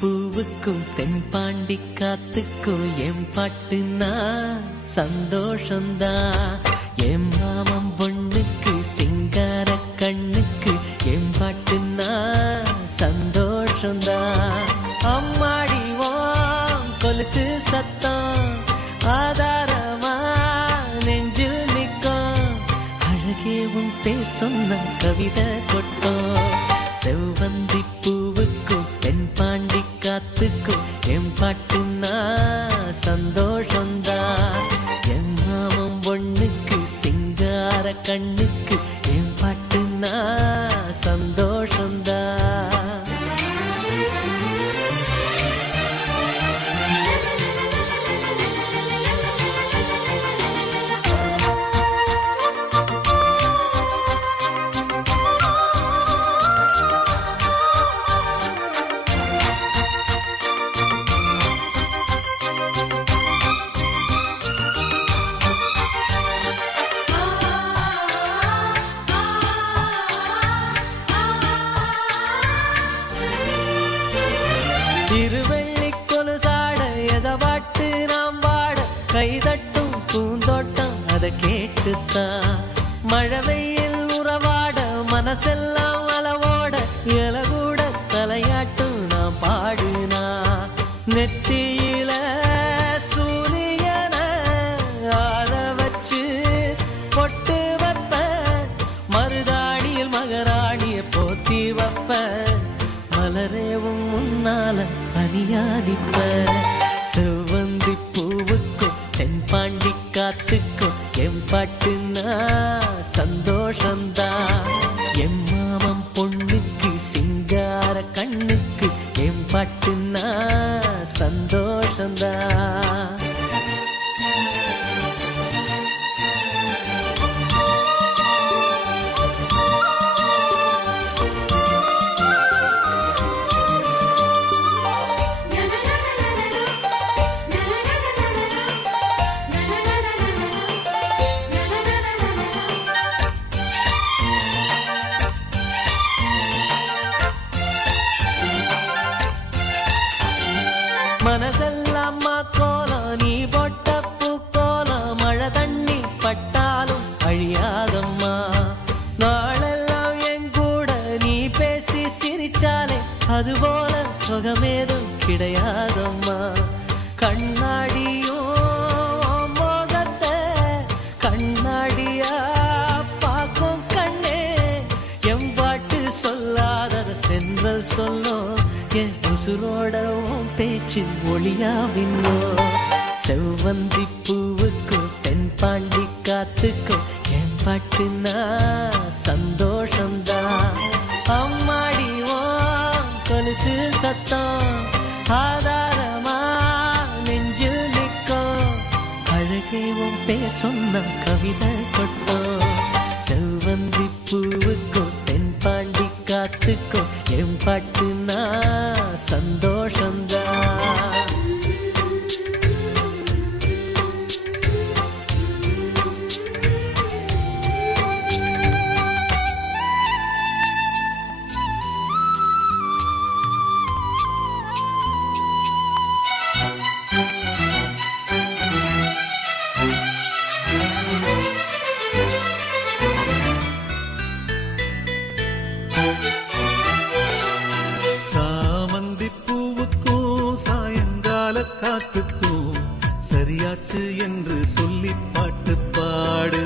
பூவுக்கும் தென்பாண்டி காத்துக்கும் என் பாட்டுனா சந்தோஷந்தா. என் மாமன் பொண்ணுக்கு சிங்கார கண்ணுக்கு என் பாட்டுனா சந்தோஷந்தா. அம்மாடிவோம் கொலுசு சத்தம் ஆதாரமா நெஞ்சில் நிற்கும். அழகே உன் பேர் சொன்ன கவிதை கொட்டும். செவ்வந்தி பூவுக்கும் தென்பாண்டி காத்துக்கும் என் பாட்டுனா சந்தோஷந்தா. என் மாமன் பொண்ணுக்கு சிங்கார கண்ணுக்கு என் பாட்டுனா சந்தோஷந்தா. திருவள்ளி கொலுசாட எசவாட்டு நாம் வாட கைதட்டும் பூந்தோட்டம் அதை கேட்டுத்தான். மழை வெயில் உறவாட மனசெல்லாம் அளவோட இலகூட தலையாட்டும் நாம் பாடுனா. நெத்தியில சூரியன ஆள வச்சு பொட்டு வைப்ப, மருதாடியில் மகராணிய போத்தி வைப்ப. மலரேவும் முன்னால பனியாடிப்ப. செவ்வந்தி பூவுக்கும் தென்பாண்டி காத்துக்கும் என் பாட்டுனா சந்தோஷந்தா. என் மாமன் பொண்ணுக்கு சிங்கார கண்ணுக்கு என் பாட்டுனா சந்தோஷந்தா. மனசெல்லாம் கோலம் நீ போட்ட பூக்கோலம். மழை தண்ணி பட்டாலும் அழியாதம்மா. நாளெல்லாம் என் கூட நீ பேசி சிரிச்சாலே அதுபோல சுகமேதும் கிடையாதம்மா. கண்ணாடியும் மோகத்தை கண்ணாடியா பார்க்கும் கண்ணே. என் பாட்டு சொல்லாதது தென்றல் சொல்லும். என் உசுரோட பேச்சு ஒளியாவின்னோ. செவ்வந்தி பூவுக்கும் தென்பாண்டி காத்துக்கும் என் பாட்டுனா சந்தோஷந்தா. அம்மாடிவோம் கொலுசு சத்தம் ஆதாரமா நெஞ்சில் நிற்கும். அழகே உன் பேர் சொன்ன கவிதை கொட்டும். செவ்வந்தி பூவுக்கும் தென்பாண்டி காத்துக்கும் என் பாட்டுனா சந்தோஷந்தா. காத்துக்கும் சரியாச்சு என்று சொல்லி பாட்டு பாடு.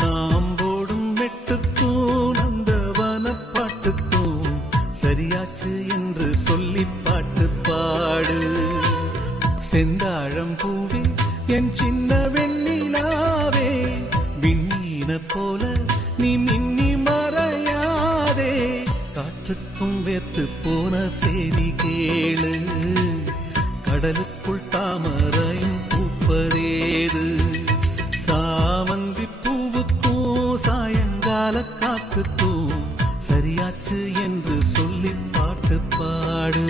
நாம் போடும் மெட்டுக்கும் நந்தவன பாட்டுக்கும் சரியாச்சு என்று சொல்லி பாட்டு பாடு. செந்தாழம் பூவே என் சின்ன வெண்ணிலாவே, விண்ணீன போல நீ மின்னி மறையாதே. காற்றுக்கும் வேர்த்து போன செய்தி கேளு, கடலுக்குள் தாமரையும் பூப்பதேது. சாமந்தி பூவுக்கும் சாயங்கால காத்துக்கும் சரியாச்சு என்று சொல்லி பாட்டு பாடு.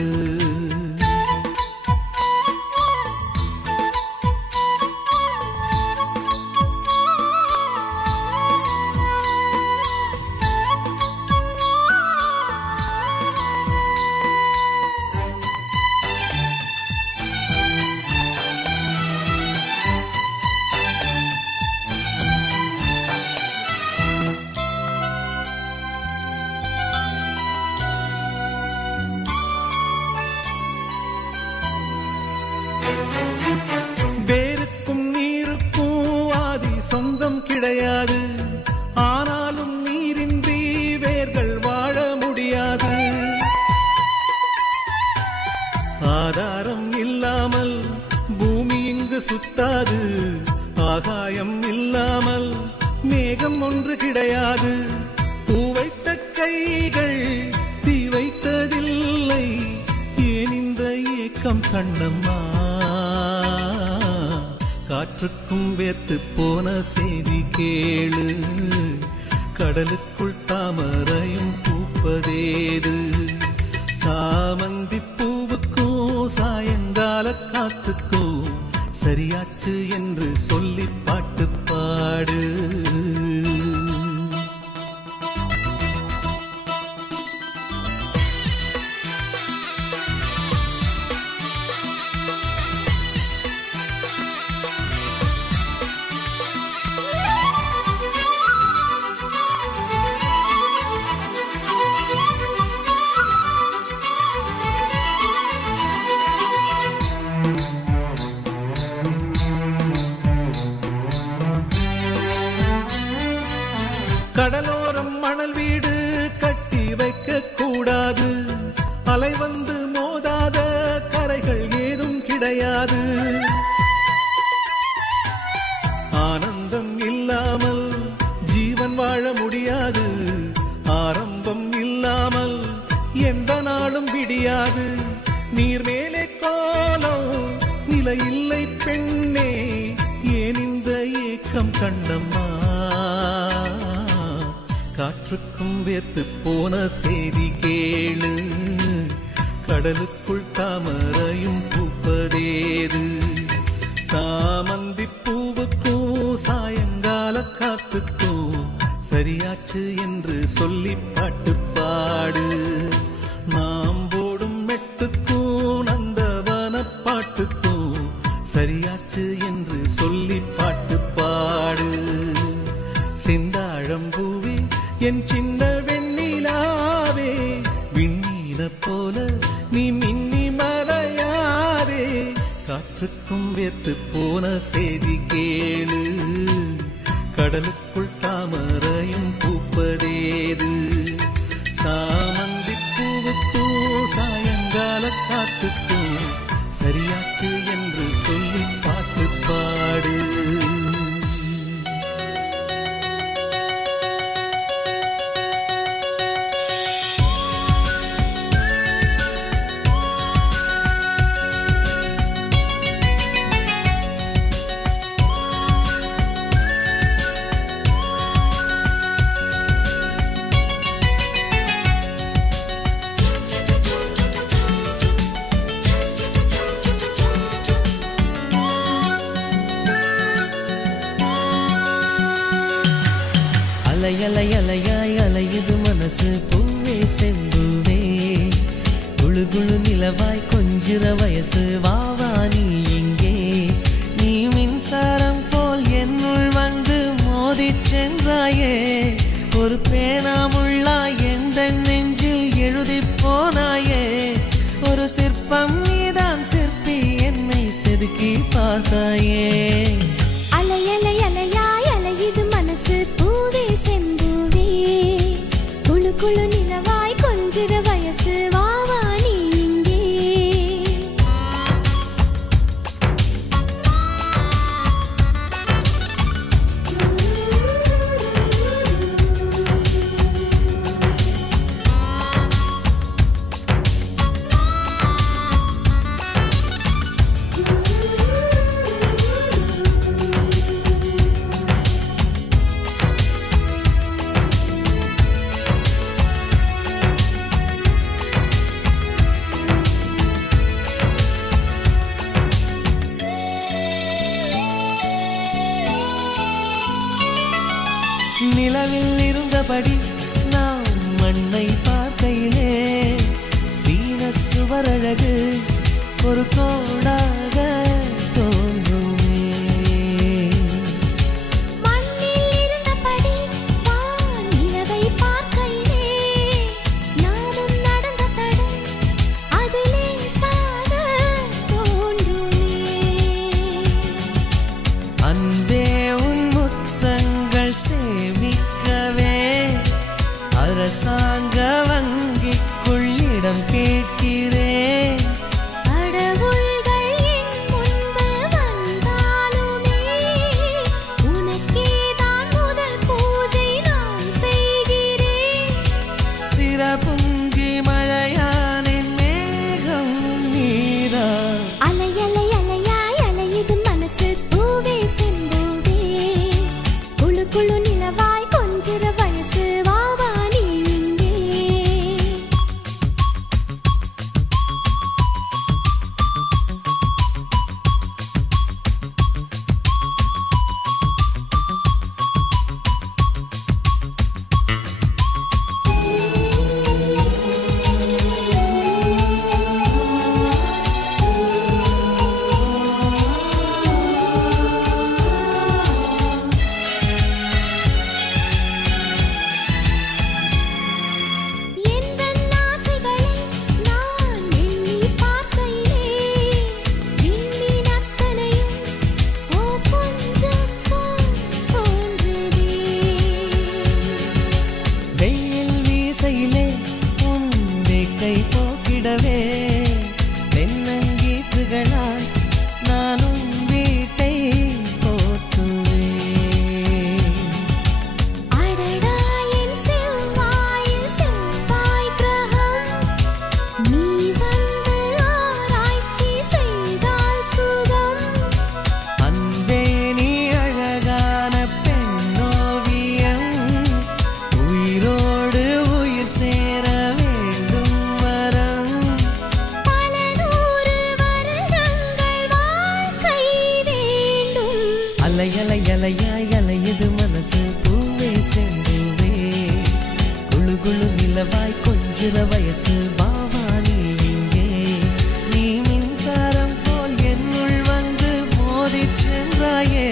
ஆதாரம் இல்லாமல் பூமி இங்கு சுத்தாது, ஆகாயம் இல்லாமல் மேகம் ஒன்று கிடையாது. பூ வைத்த கைகள் தீ வைத்ததில்லை, ஏன் இந்த ஏக்கம் கண்ணம்மா? காற்றுக்கும் வேத்து போன செய்தி கேளு, கடலுக்குள் தாமரையும் பூப்பதேது. சாமந்தி பூவுக்கும் சாயங்கால காத்துக்கும் சரியாச்சு என்று சொல்லி பாட்டு பாடு. கடலோரம் மணல் வீடு கட்டி வைக்க கூடாது, அலை வந்து மோதாத கரைகள் ஏதும் கிடையாது. ஆனந்தம் இல்லாமல் ஜீவன் வாழ முடியாது, ஆரம்பம் இல்லாமல் எந்த நாளும் விடியாது. நீர் மேலே கோலம் நிலை இல்லை பெண்ணே, ஏன் இந்த ஏக்கம் கண்ணம்மா? காற்றுக்கும் வேர்த்து போன செய்தி கேளு, கடலுக்குள் தாமரையும் பூப்பதேது. சாமந்தி பூவுக்கும் சாயங்கால காத்துக்கும் சரியாச்சு என்று சொல்லி பாட்டு பாடு. நாம் போடும் மெட்டுக்கும் நந்தவன பாட்டுக்கும் சரியாச்சு என்று சொல்லி பாட்டு பாடு. செந்தாழம்பூவே என் சின்ன வெண்ணிலாவே, விண்ணீல போல நீ மின்னி மறையாதே. காற்றுக்கும் வேர்த்து போன செய்தி கேளு, கடலுக்குள் தாமரையும் பூப்பதேது. சாமந்தி பூவுக்கும் சாயங்கால காத்துக்கும் சரியாச்சு என்று சொல்லி பாட்டு பாடு. அலையலையலையாய் அலையுது மனசு பூவே செம்பூவே, குழு குழு நிலவாய் கொஞ்சிற வயசு வாவா நீ இங்கே. நீ மின்சாரம் போல் என்னுள் வந்து மோதிச் சென்றாயே, ஒரு பேனாமுள்ளாய் எந்த நெஞ்சில் எழுதி போனாயே. ஒரு சிற்பம் நீதான் சிற்பி, என்னை செதுக்கி பார்த்தாயே. அலையலையலையாய் அலையுது மனசு பூவே செம்பூவே, குழு குழு நிலவாய் கொஞ்சிற வயசு வாவா நீ இங்கே. நிலவில் இருந்தபடி நாம் மண்ணை பார்க்கையிலே, சீன சுவரழகு ஒரு கோடாக தோன்றுமே. மண்ணில் இருந்தபடி நிலவை பார்க்கையிலே, நாமும் நடந்த தடம் அதிலே சாக தோன்றுமே. அன்பே உன் முத்தங்கள் சேமிக்கவே அரசாங்க வங்கிக்குள் இடம் கேட்கிறேன். கொஞ்சிற வயசு பாவானி இங்கே நீ மின்சாரம் போல் என்னுள் வந்து மோதி சென்றாயே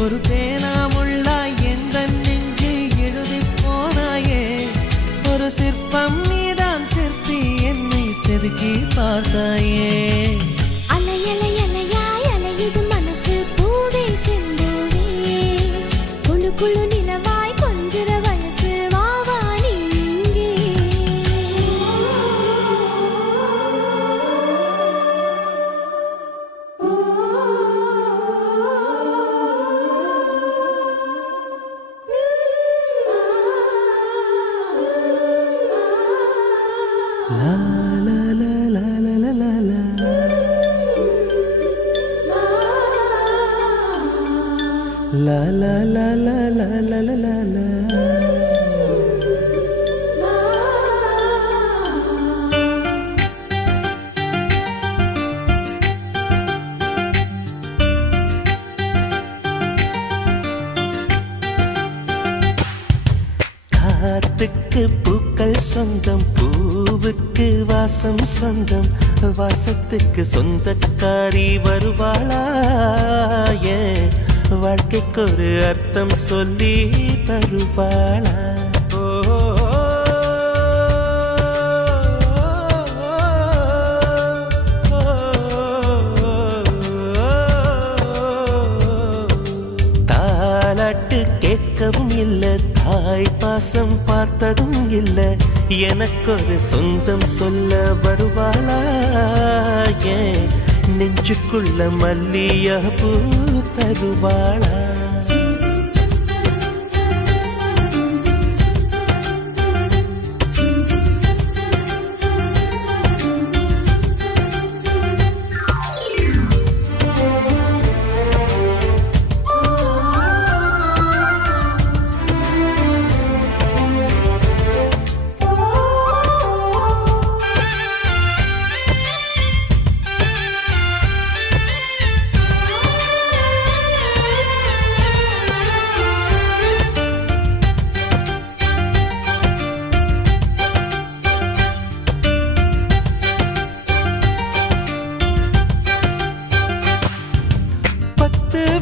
ஒரு பேனாமுள்ளாய் எந்த நெஞ்சில் எழுதி போனாயே ஒரு சிற்பம் நீதான் சிற்பி என்னை செதுக்கி பார்த்தாயே அலையலையலையாய் அலையுது மனசு பூவே செம்பூவே குழு குழு நிலவாய் கொஞ்சிற வயசு வாவானி இங்கே லா லா லா லா லா லா லா La la la la la la la la la காத்துக்கு பூக்கள் சொந்தம் பூவுக்கு வாசம் சொந்தம் வாசத்துக்கு சொந்தக்காரி வருவாளா ஏன் வாழ்க்கைக்கு ஒரு அர்த்தம் சொல்லி தருவாளா தாலாட்டு கேட்கவும் இல்லை தாய் பாசம் பார்த்ததும் இல்லை எனக்கொரு சொந்தம் சொல்ல வருவாளா ஏன் நெஞ்சுக்குள்ள மல்லிய பூ தருவாளா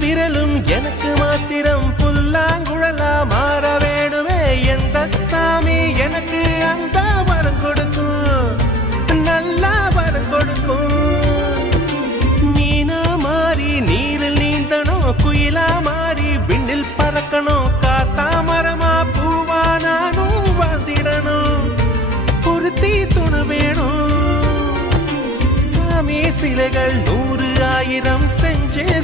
விரலும் எனக்கு மாத்திரம் புல்லாங்குழலா மாற வேணுமே எந்த சாமி எனக்கு அந்த வரம் கொடுக்கும் நல்லா வரம் கொடுக்கும் மீனா மாறி நீரில் நீந்தணும் குயிலா மாறி விண்ணில் பறக்கணும் காத்தா மரமா பூவா நானும் வாழ்ந்திடணும் பொருத்தி துணை வேணும் சாமி சிலைகள் 100,000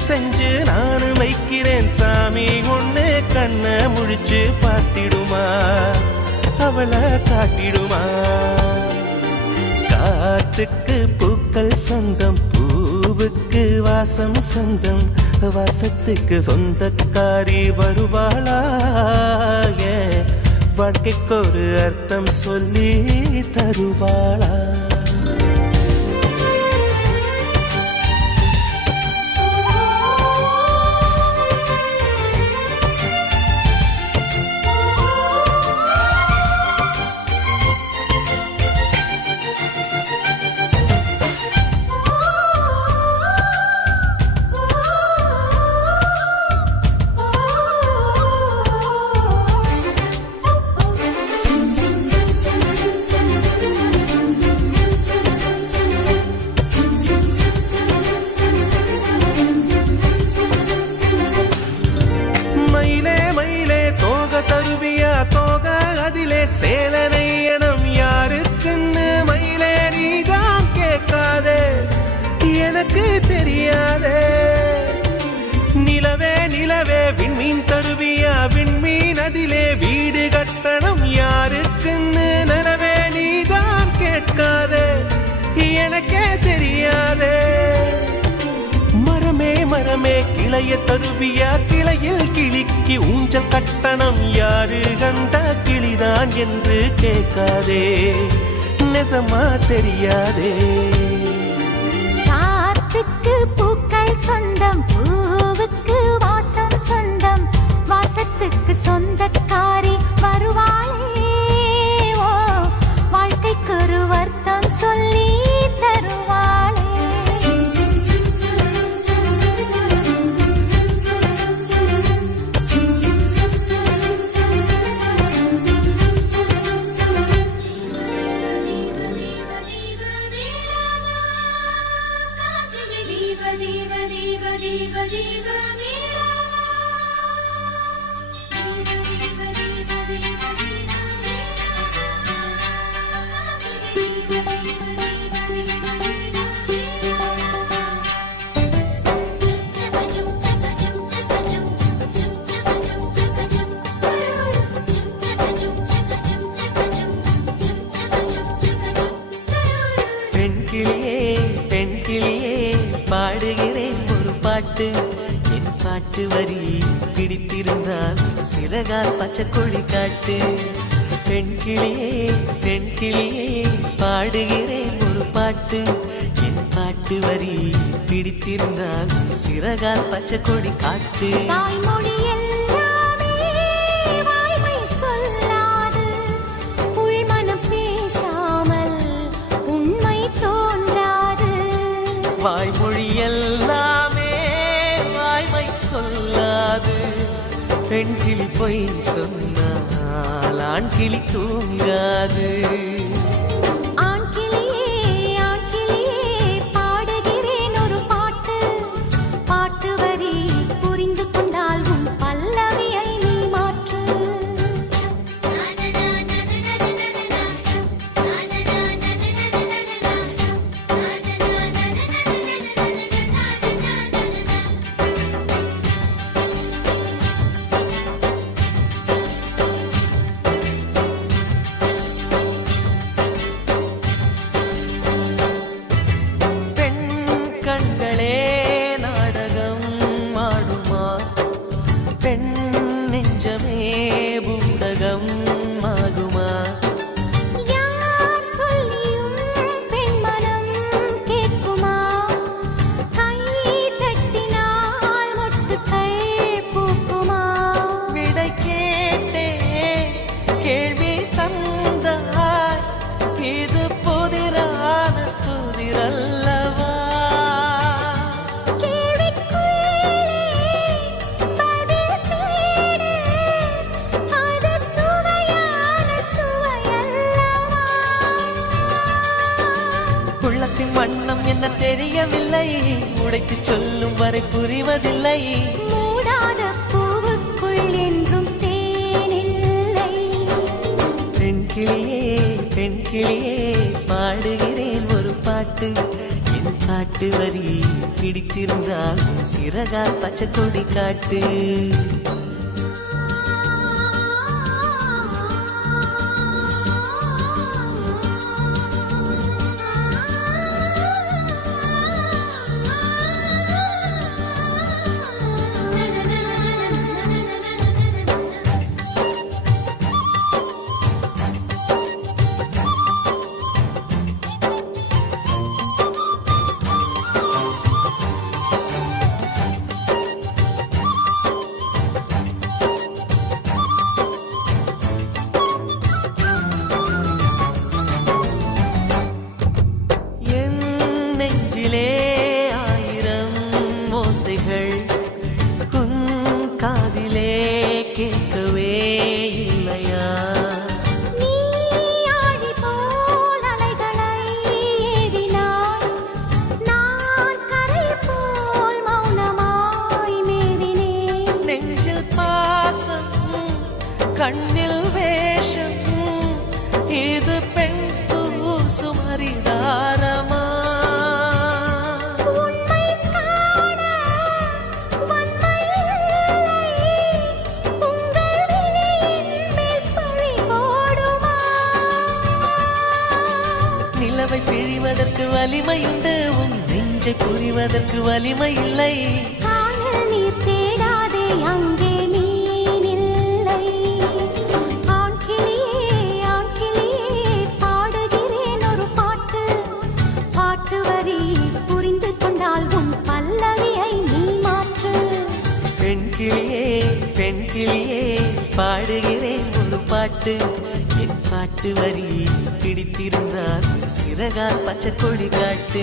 செஞ்சு நானு வைக்கிறேன் சாமி ஒண்ணு கண்ண முழிச்சு பார்த்திடுமா அவளை காட்டிடுமா காத்துக்கு பூக்கள் சொந்தம் பூவுக்கு வாசம் சொந்தம் வாசத்துக்கு சொந்தக்காரி வருவாளா வாழ்க்கைக்கு ஒரு அர்த்தம் சொல்லி தருவாளா சேலனையனம் யாருக்குன்னு மயிலே நீதான் கேட்காதே எனக்கு தெரியாதே நிலவே நிலவே விண்மீன் தருவியா விண்மீன் அதிலே வீடு கட்டணம் யாருக்குன்னு நிலவே நீதான் கேட்காதே எனக்கே தெரியாதே மரமே மரமே கிளைய தருவியா கிளையில் கிளிக்கு ஊஞ்சல் கட்டணம் யாரு கண்ட கிளிதான் என்று கேட்காதே நெசமா தெரியாதே காத்துக்கு பூக்கள் சொந்தம் பூவுக்கு வாசம் சொந்தம் வாசத்துக்கு சொந்தக்காரி வருவாளே ஓ வாழ்க்கை பாடுகிறேன் ஒரு பாட்டு என் பாட்டு வரி பிடித்திருந்தால் சிறகால் பச்சை கொடி காட்டு பெண் கிளியே பாடுகிறேன் ஒரு பாட்டு என் பாட்டு வரி பிடித்திருந்தால் சிறகால் பச்சை கொடி காட்டு வாய்மொழி எல்லாமே வாய்மை சொல்லாது பெண் கிளி பொய் சொன்னால் ஆண் கிளி தூங்காது ஆண் கிளியே பாடுகிறேன் ஒரு பாட்டு பாட்டு வரி புரிந்து கொண்டால் உன் பல்லவியை நீ மாற்று கண்களே நாடகம் ஆடுமா பெண் நெஞ்சமே பூடகம் ஆகுமா யார் சொல்லியும் பெண் மனம் கேட்குமா கை தட்டினால் மொட்டுக்கள் பூக்குமா விடை கேட்டே கேள்வி தந்தாய் இது புதிரான புதிரல்லவா உள்ளத்தின் வண்ணம் என்ன தெரியவில்லை உடைத்து சொல்லும் வரை புரிவதில்லை மூடாத பூவுக்குள் என்றும் தேனில்லை பெண் கிளியே பாடுகிறேன் ஒரு பாட்டு என் பாட்டு வரி பிடித்திருந்தால் சிறகால் பச்சை கொடி காட்டு நெஞ்சிலே ஆயிரம் ஓசைகள் உன் காதிலே கேட்கவே இல்லையா நீ ஆழி போல் அலைகளை ஏறினாய் நான் கரை போல் மௌனமாய் மேவினேன் நெஞ்சில் பாசம் கண்ணில் வேஷம் இது பெண் சுமரிதாரமா நிலவை பிழிவதற்கு வலிமையுண்டு உன் நெஞ்சை புரிவதற்கு வலிமை இல்லை காணல் நீர் தேடாதே அங்கே நீனில்லை ஆண் கிளியே பாடுகிறேன் ஒரு பாட்டு பாட்டு வரி புரிந்து கொண்டால் உன் பல்லவியை நீ மாற்று பெண் கிளியே பாடுகிறேன் ஒரு பாட்டு என் பாட்டு வரி பிடித்திருந்தால் சிறகால் பச்சை கொடி காட்டு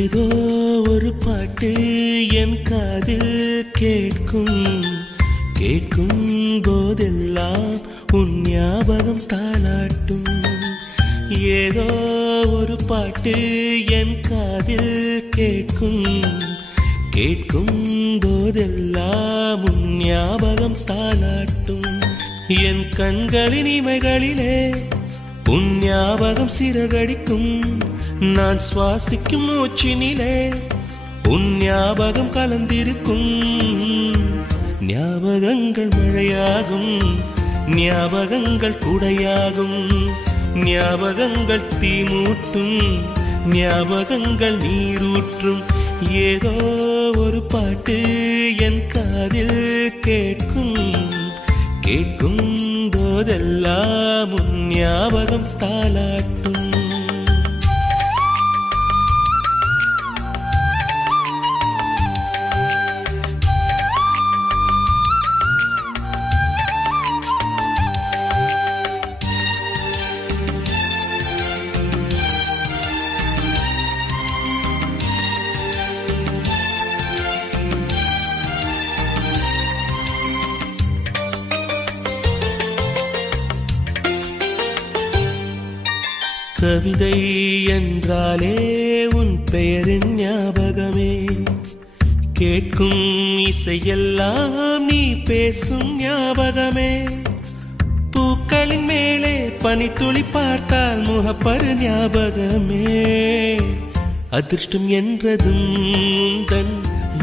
ஏதோ ஒரு பாட்டு என் காதில் கேட்கும் கேட்கும் போதெல்லாம் உன் ஞாபகம் தாளாட்டும். ஏதோ ஒரு பாட்டு என் காதில் கேட்கும் கேட்கும் போதெல்லாம் உன் ஞாபகம் தாளாட்டும். என் கண்களின் இமைகளிலே உன் ஞாபகம் சிறகடிக்கும். நான் சுவாசிக்கும் மூச்சினிலே உன் ஞாபகம் கலந்திருக்கும். ஞாபகங்கள் மழையாகும், ஞாபகங்கள் குடையாகும், ஞாபகங்கள் தீமூட்டும், ஞாபகங்கள் நீரூற்றும். ஏதோ ஒரு பாட்டு என் காதில் கேட்கும் கேட்கும் போதெல்லாம் உன் ஞாபகம் தாளாட்டும். கவிதை என்றாலே உன் பெயரின் ஞாபகமே. கேட்கும் இசையெல்லாம் நீ பேசும் ஞாபகமே. பூக்களின் மேலே பனித்துளி பார்த்தால் முகப்பரு ஞாபகமே. அதிர்ஷ்டம் என்றதும் உந்தன்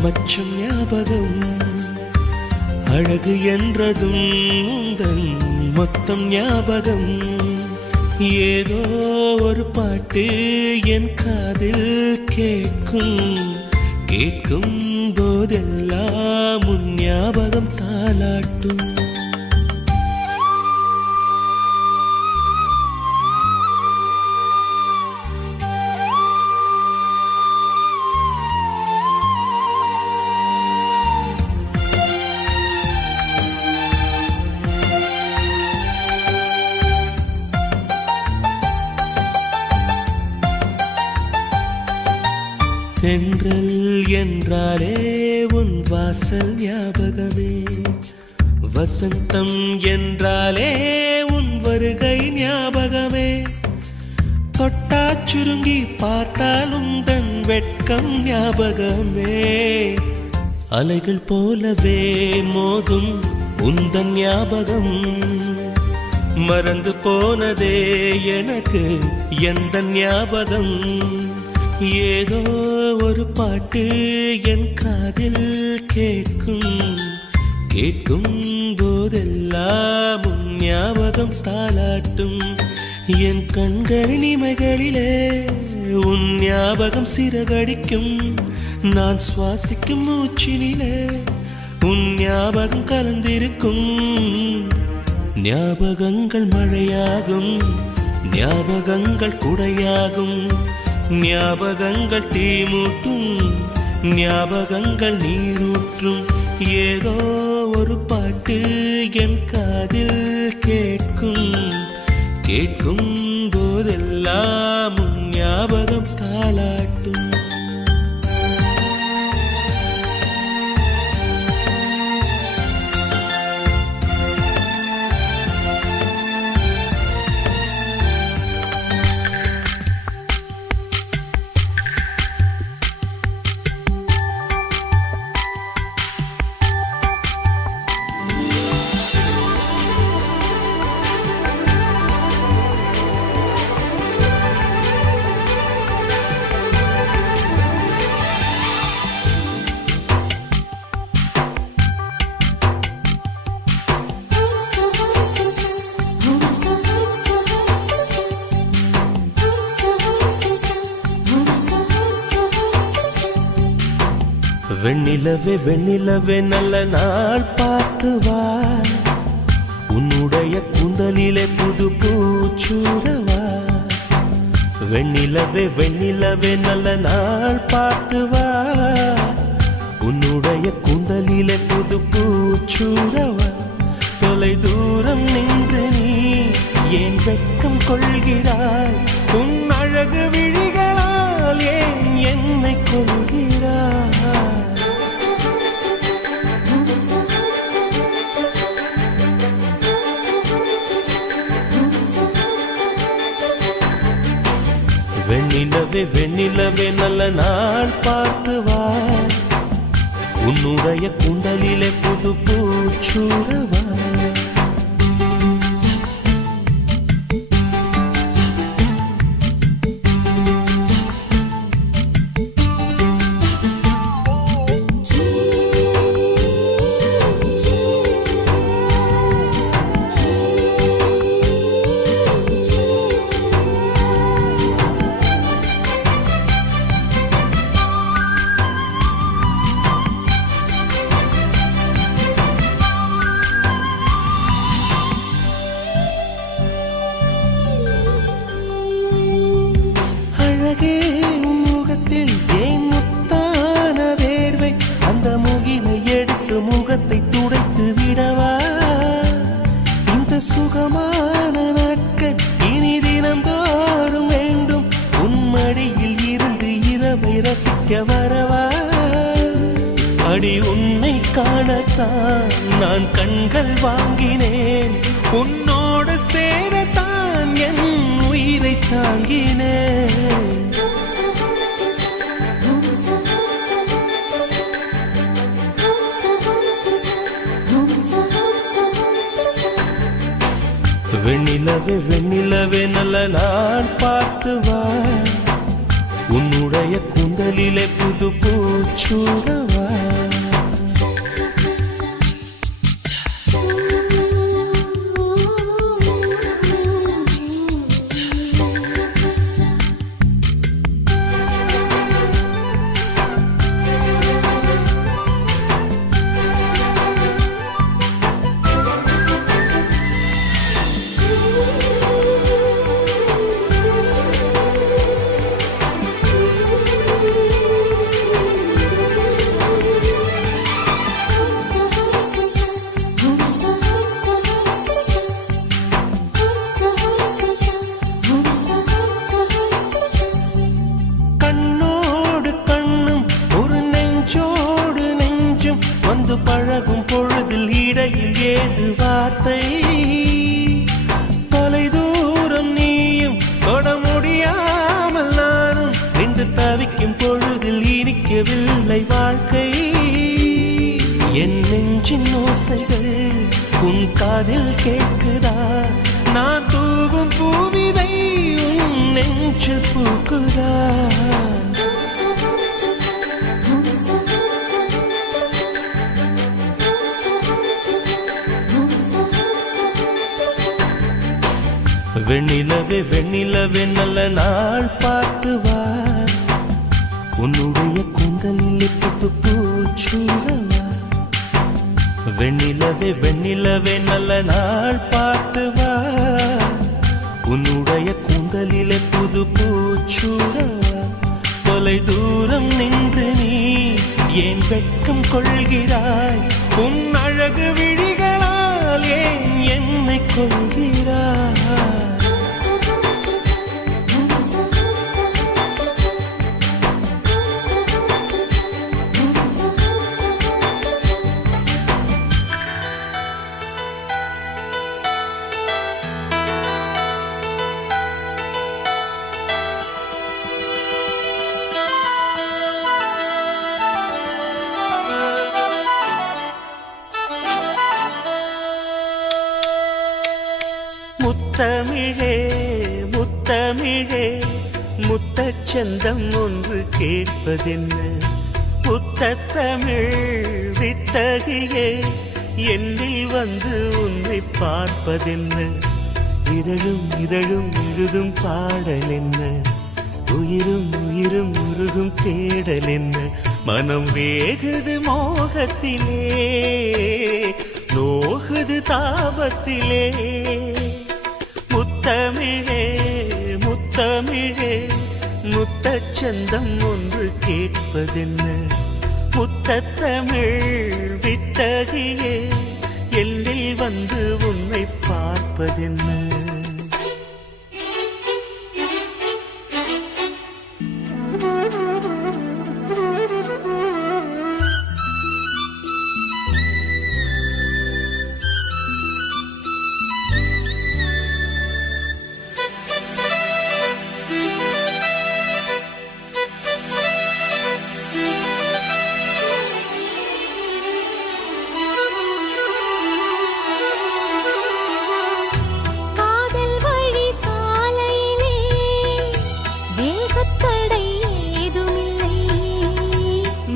மச்சம் ஞாபகம். அழகு என்றதும் உந்தன் மொத்தம் ஞாபகம். ஏதோ ஒரு பாட்டு என் காதில் கேட்கும் கேட்கும் போதெல்லாம் உன் ஞாபகம் தாளாட்டும். தென்றல் என்றாலே உன் வாசல் ஞாபகமே. வசந்தம் என்றாலே உன் வருகை ஞாபகமே. தொட்டா சுருங்கி பார்த்தால் உந்தன் வெட்கம் ஞாபகமே. அலைகள் போலவே மோதும் உந்தன் ஞாபகம். மறந்து போனதே எனக்கு எந்த ஞாபகம். ஏதோ ஒரு பாட்டு என் காதில் கேட்கும் கேட்கும் போதெல்லாம் உன் ஞாபகம் தாளாட்டும். என் கண்களின் இமைகளிலே உன் ஞாபகம் சிறகடிக்கும். நான் சுவாசிக்கும் மூச்சினிலே உன் ஞாபகம் கலந்திருக்கும். ஞாபகங்கள் மழையாகும், ஞாபகங்கள் குடையாகும், ஞாபகங்கள் தீமூட்டும், ஞாபகங்கள் நீரூற்றும். ஏதோ ஒரு பாட்டு என் காதில் கேட்கும் கேட்கும் போதெல்லாம் உன் ஞாபகம் தாளாட்டும். வெண்ணிலவே வெண்ணிலவே நல்ல நாள் பார்த்து வா. உன்னுடைய கூந்தலிலே புது பூச்சூடவா. வெண்ணிலவே வெண்ணிலவே நல்ல நாள் பார்த்து வா. உன்னுடைய கூந்தலிலே புது பூச்சூடவா. தொலை தூரம் நின்று நீ ஏன் வெட்கம் கொள்கிறாய்? உன் அழகு விழிகளால் ஏன் என்னை வெண்ணிலவே வெண்ணிலவே நல்ல நாள் பார்த்து வா, உன்னுடைய குண்டலிலே புது பூச்சூடவா. முகத்தை துடைத்து விடவா, இந்த சுகமான நாட்கள் இனி தினந்தோறும் வேண்டும், உன்மடியில் இருந்து இரவை ரசிக்க வரவா. அடி உன்னை காணத்தான் நான் கண்கள் வாங்கினேன், உன்னோடு சேரத்தான் என் உயிரை தாங்கினேன். வெண்ணிலவே வெண்ணிலவே நல்ல நாள் பார்த்து வா, உன்னுடைய கூந்தலிலே புது பூச்சூடவா. பழகும் பொழுதில் இடையில் ஏது வார்த்தை, தொலை தூரம் நீயும் தொட முடியாமல் நானும் நின்று தவிக்கும் பொழுதில் இனிக்கவில்லை வாழ்க்கை. என் நெஞ்சின் ஓசைகள் உன் காதில் கேட்குதா, நான் தூவும் பூவிதை உன் நெஞ்சில் பூக்குதா. வெண்ணிலவே வெண்ணிலவே நல்ல நாள் பார்த்து வா, உன்னுடைய கூந்தலிலே புது பூச்சூடவா. வெண்ணிலவே வெண்ணிலவே நல்ல நாள் பார்த்து வா, உன்னுடைய கூந்தலிலே புது பூச்சூடவா. தொலை தூரம் நின்று நீ ஏன் வெட்கம் கொள்கிறாய், உன் அழகு விழிகளால் ஏன் என்னை கொள்கிறாய். முத்தமிழே முத்தமிழே முத்தச்சந்தம் ஒன்று கேட்பதென்ன, முத்தத்தமிழ் வித்தகியே என்னில் வந்து உன்னை பார்ப்பதென்ன. இதழும் இதழும் எழுதும் பாடல் என்ன, உயிரும் உயிரும் உருகும் தேடல் என்ன. மனம் வேகுது மோகத்திலே, நோகுது தாபத்திலே. முத்தமிழே முத்தமிழே முத்தச்சந்தம் ஒன்று கேட்பதென்ன, முத்தத்தமிழ் வித்தகியே எல்லில் வந்து உன்னை பார்ப்பதென்ன.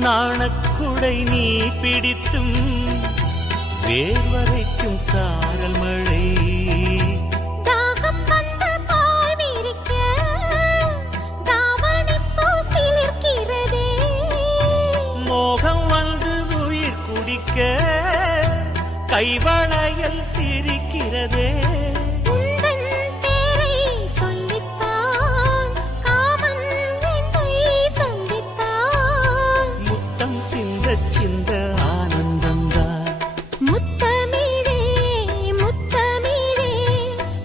நாணக்குடை நீ பிடித்தும் வேர்வரைக்கும் சாரல் மழை தாகம் வந்து பாய் விரிக்க தாவணி பூ சிலிர்க்கிறதே மோகம் வந்து உயிர் குடிக்க கைவளையல் சிரிக்கிறதே உந்தன் பேரை சொல்லித்தான் காமன் என்னை சந்தித்தான் முத்தம் சிந்த சிந்த ஆனந்தம்தான் முத்தமிழே முத்தமிழே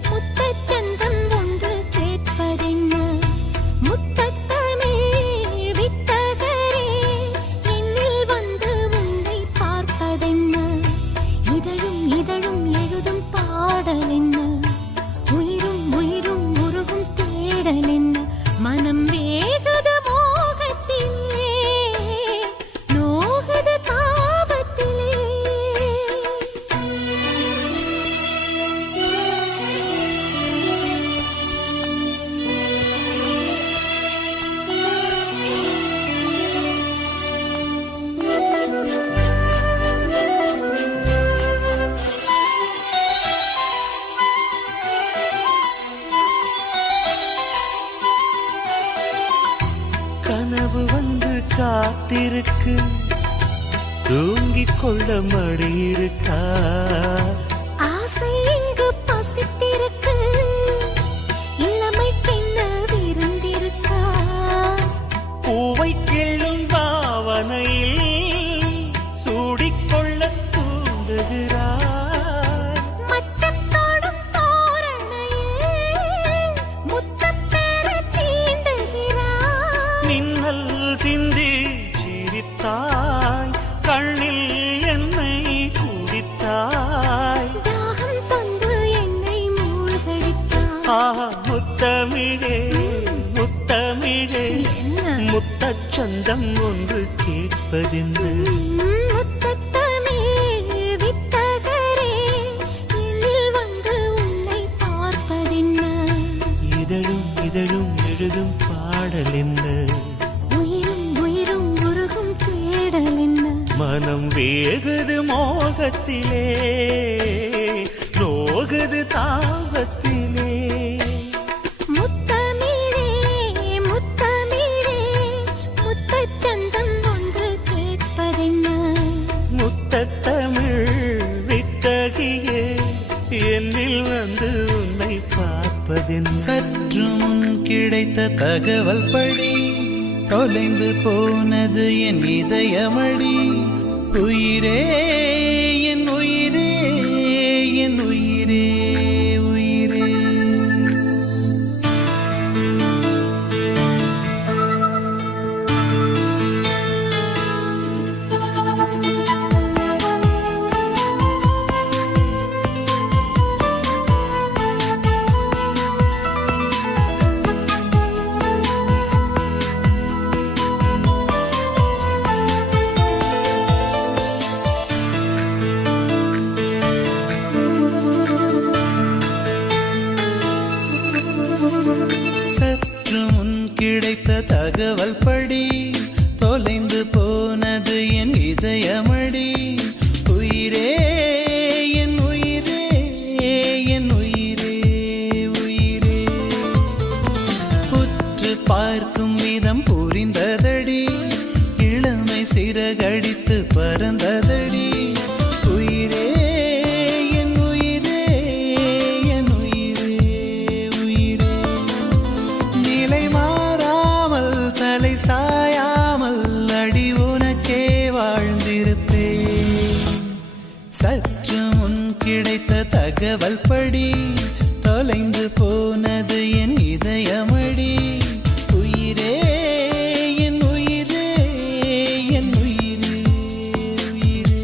முத்தச்சந்தம் ஒன்று கேட்பதென்ன முத்தத்தமிழ் வித்தகரே என்னில் வந்து உன்னை பார்ப்பதென்ன இதழும் இதழும் எழுதும் பாடல் என்ன உயிரும் உயிரும் உருகும் தேடல் என்ன மனம் வேகுது மோகத்திலே நோகுது தாபத்திலே கனவு வந்து காத்திருக்கு தூங்கிக் கொள்ள மடி இருக்கா ஆசை இங்கு பசித்திருக்கு இளமைக்கென்ன விருந்திருக்கா பூவை கிள்ளும் பாவனையில் சூடிக்கொள்ள தூண்டுகிறார் மச்சம் தோடும் தோரணையில் முத்தம் பெற சீண்டுகிறாய் மின்னல் சிந்தி சிரித்தாய் கண்ணில் என்னை குடித்தாய் தாகம் தந்து என்னை மூழ்கடித்தாய் ஆஹா முத்தமிழே முத்தமிழே என்ன முத்தச்சந்தம் ஒன்று கேட்பதென்று முத்தத்தமிழ் வித்தகரே என்னில் வந்து உன்னை பார்ப்பதென்ன இதழும் இதழும் எழுதும் பாடல் என்ன உயிரும் உயிரும் உருகும் தேடல் என்ன மனம் வேகுது மோகத்திலே நோகுது தாபத்திலே முத்தமிழே முத்தமிழே முத்தச்சந்தம் ஒன்று கேட்பதென்ன முத்தத்தமிழ் வித்தகியே என்னில் வந்து உன்னை பார்ப்பதென் சற்று முன் கிடைத்த தகவல் படி தொலைந்து போனது என் இதயமடி உயிரே என் உயிரே என் உயிரே உயிரே சற்று முன் கிடைத்த தகவல் படி தொலைந்து போனது என் இதயமடி உயிரே என் உயிரே என் உயிரே உயிரே உற்று பார்க்கும் விதம் புரிந்ததடி இளமை சிறகடித்து பறந்ததடி உயிரே என் உயிரே என் உயிரே உயிரே நிலை மாறாமல் தலை சாயாமல் அடி உனக்கே வாழ்ந்திருப்பேன் சற்று முன் கிடைத்த தகவல் படி தொலைந்து போனது என் இதயமடி உயிரே என் உயிரே என் உயிரே உயிரே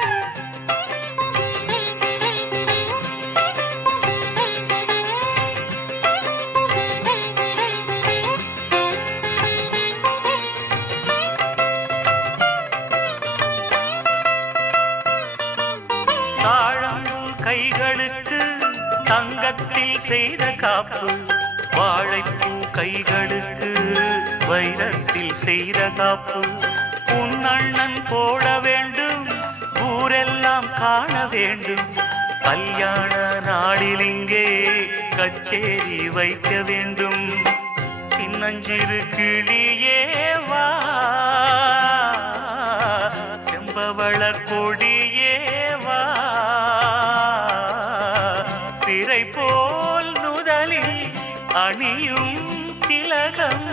விழிகளுக்கு தங்கத்தில் செய்த காப்பு, வாழைப்பூ கைகளுக்கு வைரத்தில் செய்த காப்பு. உன் அண்ணன் போட வேண்டும், ஊரெல்லாம் காண வேண்டும். கல்யாண நாளில் இங்கே கச்சேரி வைக்க வேண்டும். சின்னஞ்சிறு கிளியேவா, செம்பவள கொடியேவா, திரை போல் நுதலில் அணியும் திலகம்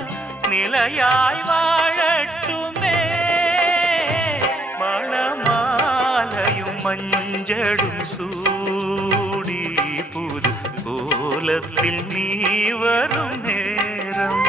நிலையாய் வாழட்டுமே. மணமாலையும் மஞ்சளும் சூடி புது கோலத்தில் நீ வரும் நேரம்.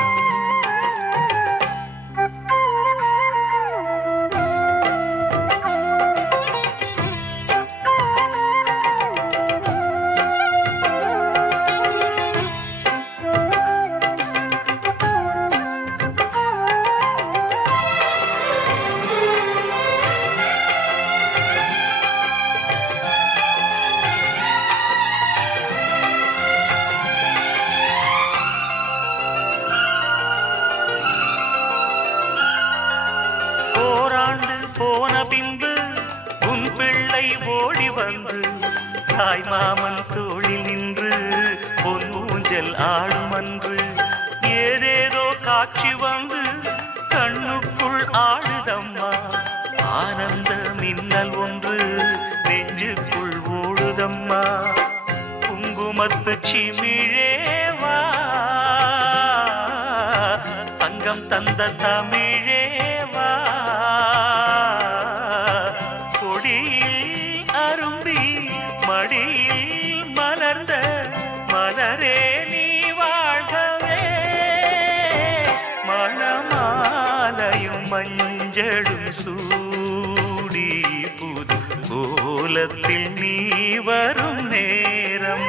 போன பின்பு உன் பிள்ளை ஓடி வந்து தாய் மாமன் தோளில் நின்று பொன் ஊஞ்சல் ஆடும் அன்று. ஏதேதோ காட்சி வந்து கண்ணுக்குள் ஆடுதம்மா, ஆனந்த மின்னல் ஒன்று நெஞ்சுக்குள் ஓடுதம்மா. குங்குமத்து சிமிழேவா, சங்கம் தந்த தமிழேவா, கொடியில் அரும்பி மடியில் மலர்ந்த மலரே நீ வாழ்கவே. மணமாலையும் மஞ்சளும் சூடி புது கோலத்தில் நீ வரும் நேரம்.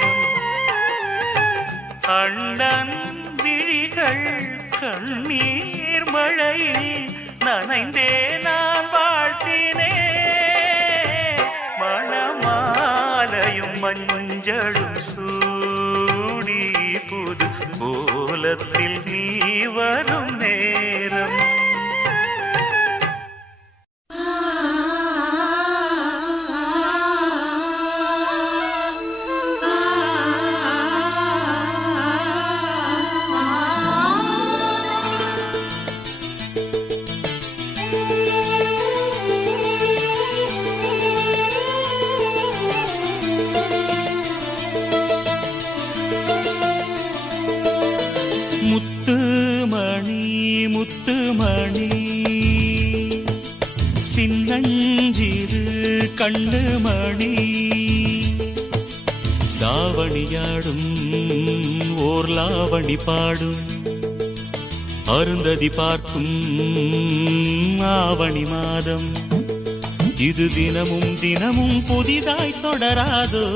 அண்ணன் விழிகள் கண்ணீர் மழையில் நனைந்தே நான் வாழ்த்தினே. மணமாலையும் மஞ்சளும் சூடி புது கோலத்தில் நீ வரும் நேரம். சின்னஞ்சிறு கண்ணு மணி தாவணியாடும் ஓர் லாவணி பாடும் அருந்ததி பார்க்கும் ஆவணி மாதம். இது தினமும் தினமும் புதிதாய் தொடராதோ.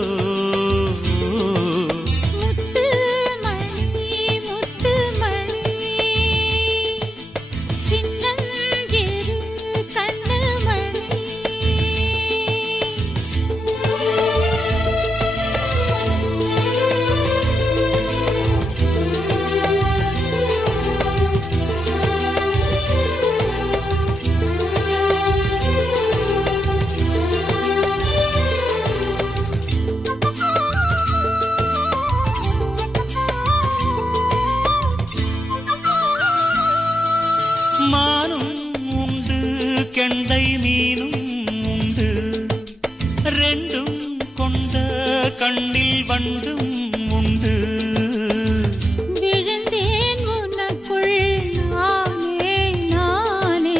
மானும் உண்டு கெண்டை மீனும் உண்டு, ரெண்டும் கொண்ட கண்ணில் வண்டும் உண்டு. விழுந்தேன் உனக்குள் நானே நானே,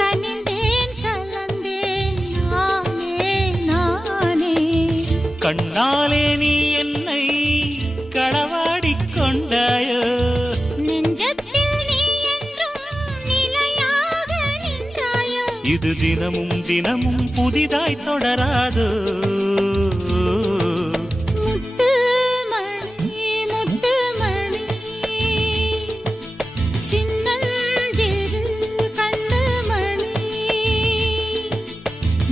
கனிந்தேன் கலந்தேன் நானே நானே. கண்ணாலே நீ என்னை களவாடிக் கொண்டாயோ, இது தினமும் தினமும் புதிதாய் தொடராதோ. முத்து மணி முத்து மணி, சின்னஞ்சிறு கண்ணு மணி,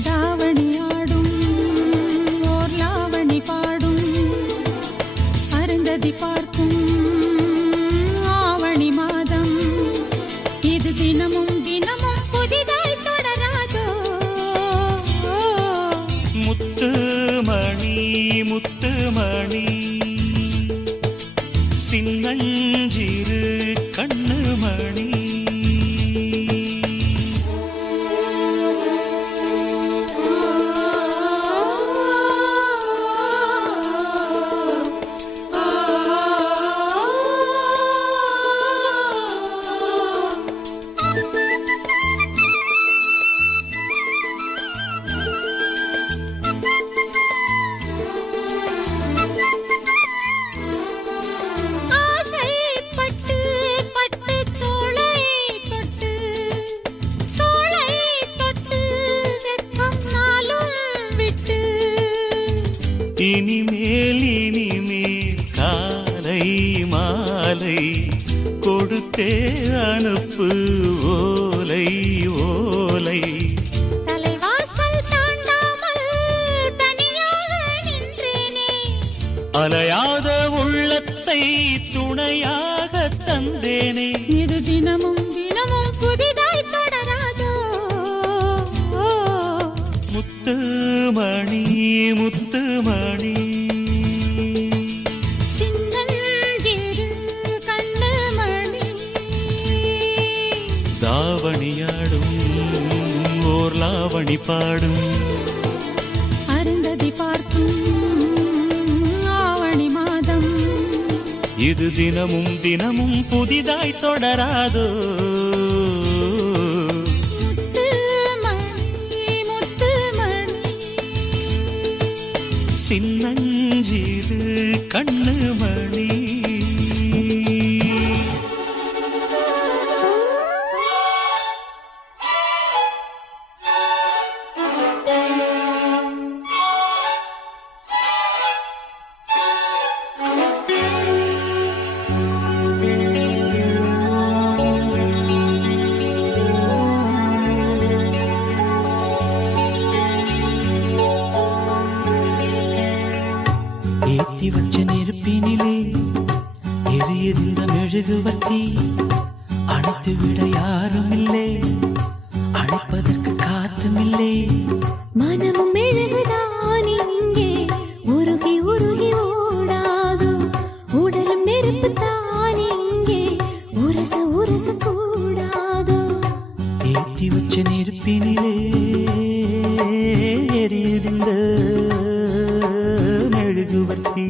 தாவணியாடும் ஓர் லாவணி பா இது தினமும் தினமும் புதிதாய் தொடராதோ முத்துமணி முத்துமணி சின்னஞ்சிறு கண்ணுமணி இனிமேல் இனிமேல் காலை மாலை கொடுத்தே அனுப்பு ஓலை ஓலை தலைவாசல் தாண்டாமல் தனியாக நின்றேனே அலையாத உள்ளத்தை துணையாக தந்தேனே இது தினமும் தினமும் புதிதாய் தொடராதோ முத்துமணி முத்துமணி சின்னஞ்சிறு கண்ணுமணி தாவணியாடும் ஓர் லாவணி பாடும் அருந்ததி பார்க்கும் ஆவணி மாதம் இது தினமும் தினமும் புதிதாய் தொடராதோ சின்னஞ்சிறு கண்ணுமணி ஏத்தி வச்ச நெருப்பினிலே எரியுதிந்த மெழுகுவர்த்தி அணைத்து விட யாரும் இல்லை அழைப்பதற்கு காத்துமில்லை மனமும் மெழுகுதான் இங்கே உருகி உருகி ஓடாதோ உடலும் நெருப்பு தான் இங்கே உரச உரச கூடாதோ ஏத்தி வச்ச நெருப்பினிலே எரியுதிந்த மெழுகுவர்த்தி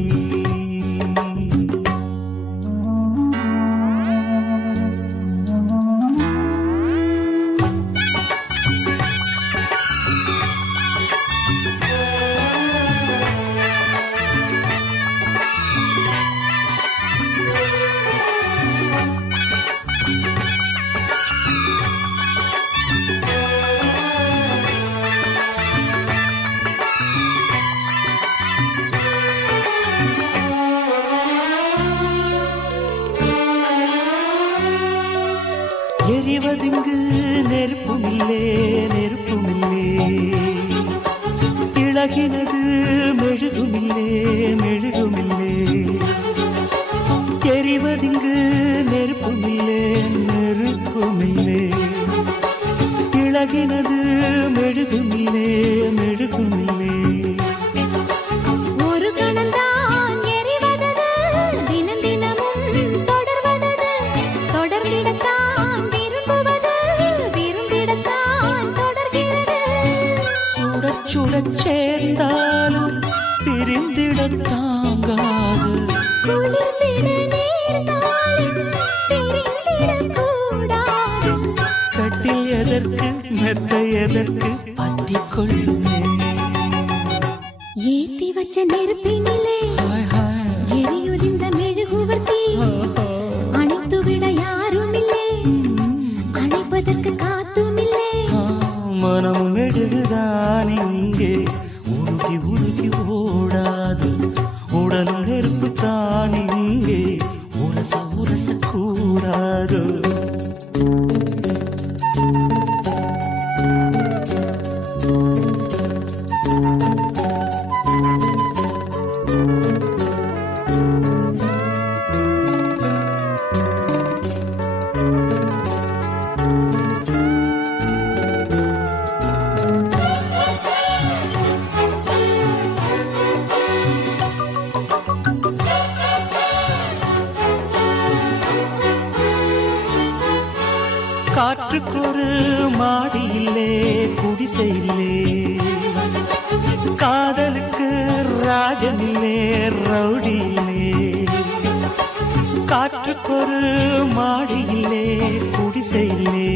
எரிவதுங்கு நெருப்புமில்லே நெருப்புமில்லே இழகினது மெழுகுமில்லே மெழுகுமில்லே எரிவதுங்கு நெருப்புமில்லே நெருப்புமில்லே இழகினது மெழுகுமில்லே மெழுகுமில்லே ஒரு கணந்தான் எரிவதது தினம் தினமும் தொடர்வதது தொடர்ந்திடத்தான் விரும்புவது விரும்பிடத்தான் தொடர்கிறது சுடச் சுடச் சேர்ந்தாலும் பிரிந்திடத் தாங்காது குளிர்ந்திட நேர்ந்தாலும் பிரிந்திடக்கூடாது கட்டில் எதற்கு மெத்த எதற்கு பத்திக் கொள்ளுமே ஏத்தி வச்ச நெருப்பினிலே ஹாய் ஹாய் எரியுதிந்த மெழுகுவர்த்தி அணைத்து விட யாருமில்லை அணைப்பதற்கு காத்துமில்லை மனம் மெழுகுதான் இங்கே உருகி உருகி ஓடாது உடலும் நெருப்பு தான் இங்கே உரச உரச கூடாது காற்றுக்கொரு மாடி இல்லே குடிசை இல்லே காதலுக்கு ராஜன் இல்லே ரவுடி இல்லே காற்றுக்கொரு மாடி இல்லே குடிசை இல்லே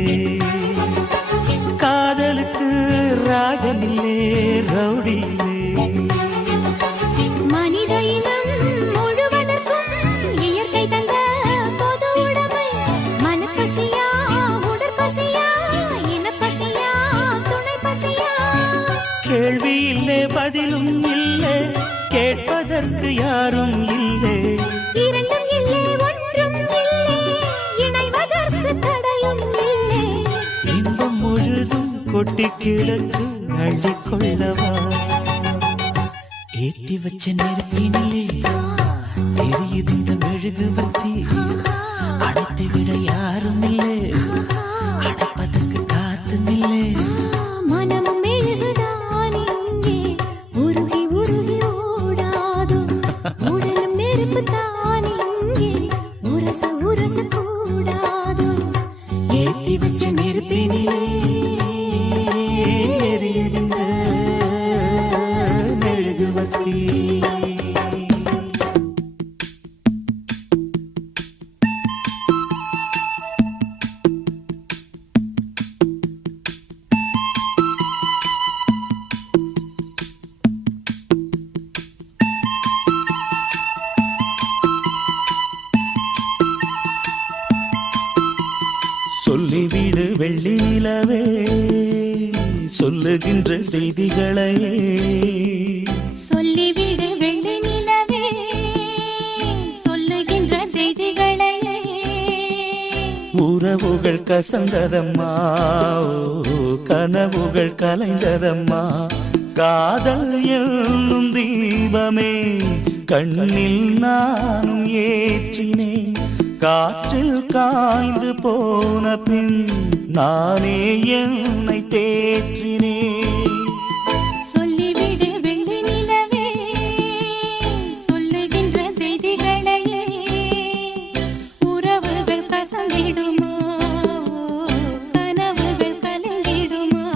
காதலுக்கு ராஜன் இல்லே ரவுடி இல்லே மனித இனம் முழுவதற்கும் இயற்கை தந்த பொது உடைமை மனப்பசியா உடற்பசியா இனப்பசியா துணை பசியா கேள்வி இல்லே பதிலும் இல்லை கேட்பதற்கு யாரும் இல்லை இரண்டும் இல்லை ஒன்றும் இல்லை இணைவதற்கு தடையும் இல்லை இன்பம் முழுதும் கொட்டி கிடக்கு அள்ளிக்கொள்ளவா ஏத்தி வச்ச நெருப்பினிலே தெரியுது இந்த மெழுகுவர்த்தி அடைத்து விட யாரும் இல்லை அடைப்பதற்கு காத்தும் இல்லை மனமும் மெழுகுதான் இங்கே உருகி உருகி ஓடாதோ உடலும் நெருப்பு தான் இங்கே உரச உரச கூடாதோ ஏத்தி வச்ச நெருப்பினிலே எரியுது இந்த மெழுகுவர்த்தி சொல்லிவிடு வெள்ளி நிலவே சொல்லுகின்ற செய்திகளையே சொல்லிவிடு வெள்ளி நிலவே சொல்லுகின்ற செய்திகளை உறவுகள் கசந்ததம்மா கனவுகள் கலைந்ததம்மா காதல் என்னும் தீபமே கண்ணில் நானும் ஏற்றினேன் காற்றில் காய்ந்து போன பின் நானே என்னை தேற்றினேன் சொல்லிவிடு வெள்ளி நிலவே சொல்லுகின்ற செய்திகளையே உறவுகள் கசந்திடுமா கனவுகள் கலந்திடுமா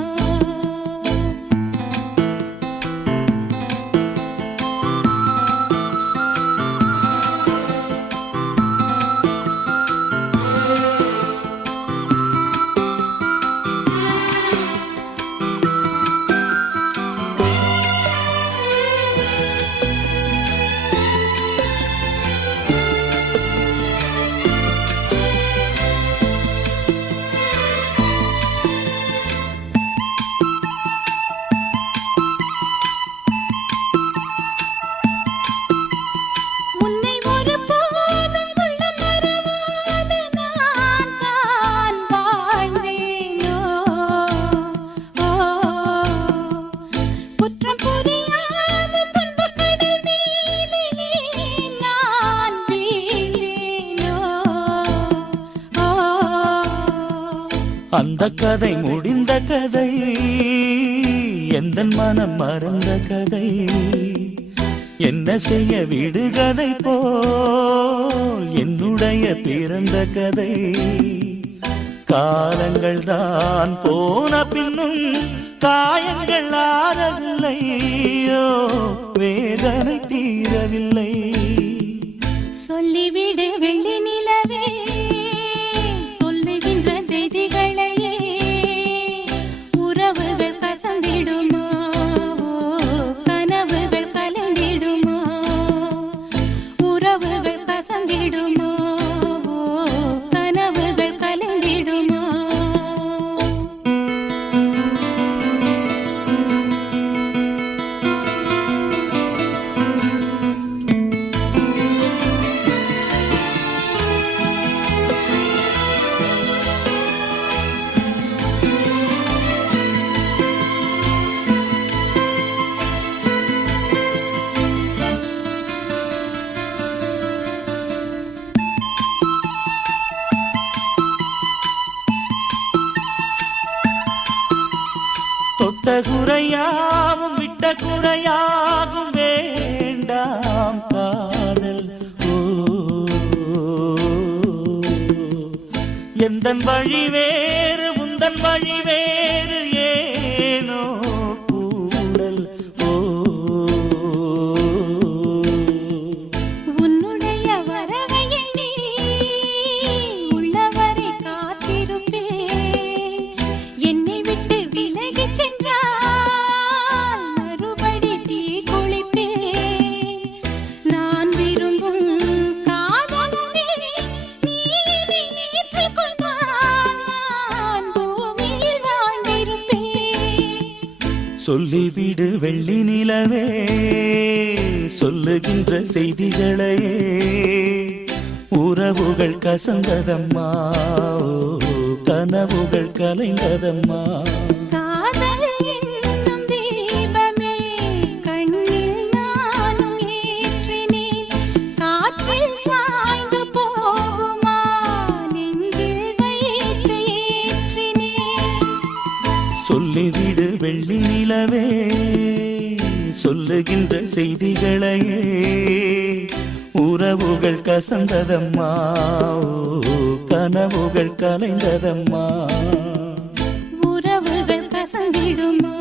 உன்னை ஒருபோதும் உள்ளம் மறவாது நான் தான் வாழ்ந்தேனோ குற்றம் புரியாத துன்பக் கடல் மீதிலே நான் வீழ்ந்தேனோ அந்த கதை முடிந்த கதை எந்தன் மனம் மறந்த கதை என்ன செய்ய விடுகதை போல் என்னுடைய பிறந்த கதை காலங்கள் தான் போன பின்னும் காயங்கள் ஆறவில்லையோ வேதனை தீரவில்லை சொல்லிவிடு வெள்ளி நிலவே சொல்லுகின்ற செய்திகளையே உறவுகள் கசந்திடுமா கனவுகள் கலந்திடுமா உறவுகள் கசந்திடுமா கனவுகள் கலந்திடுமா தொட்ட குறையாவும் விட்ட குறையாகும் வேண்டாம் காதல் எந்தன் வழி வேறு உந்தன் வழி வேறு ஏனோ கூடல் உன்னுடைய வரவையை நீ உள்ளவரை காத்திருப்பேன் என்னை விட்டு விலகிச் சென்றால் மறுபடி தீ குளிப்பேன் நான் விரும்பும் காதலனே நீ என்னை ஏற்றுக்கொண்டால் நான் பூமியில் வாழ்ந்திருப்பேன் சொல்லிவிடு வெள்ளி நிலவே சொல்லுகின்ற செய்திகளையே உறவுகள் கசந்ததம்மா கனவுகள் கலைந்ததம்மா காதல் என்னும் தீபமே கண்ணில் நானும் ஏற்றினேன் காற்றில் சாய்ந்து போகுமா நெஞ்சில் வைத்து ஏற்றினேன் சொல்லிவிடு வெள்ளி நிலவே சொல்லுகின்ற செய்திகளையே உறவுகள் கசந்ததம்மா கனவுகள் கலைந்ததம்மா உறவுகள் கசந்திடுமா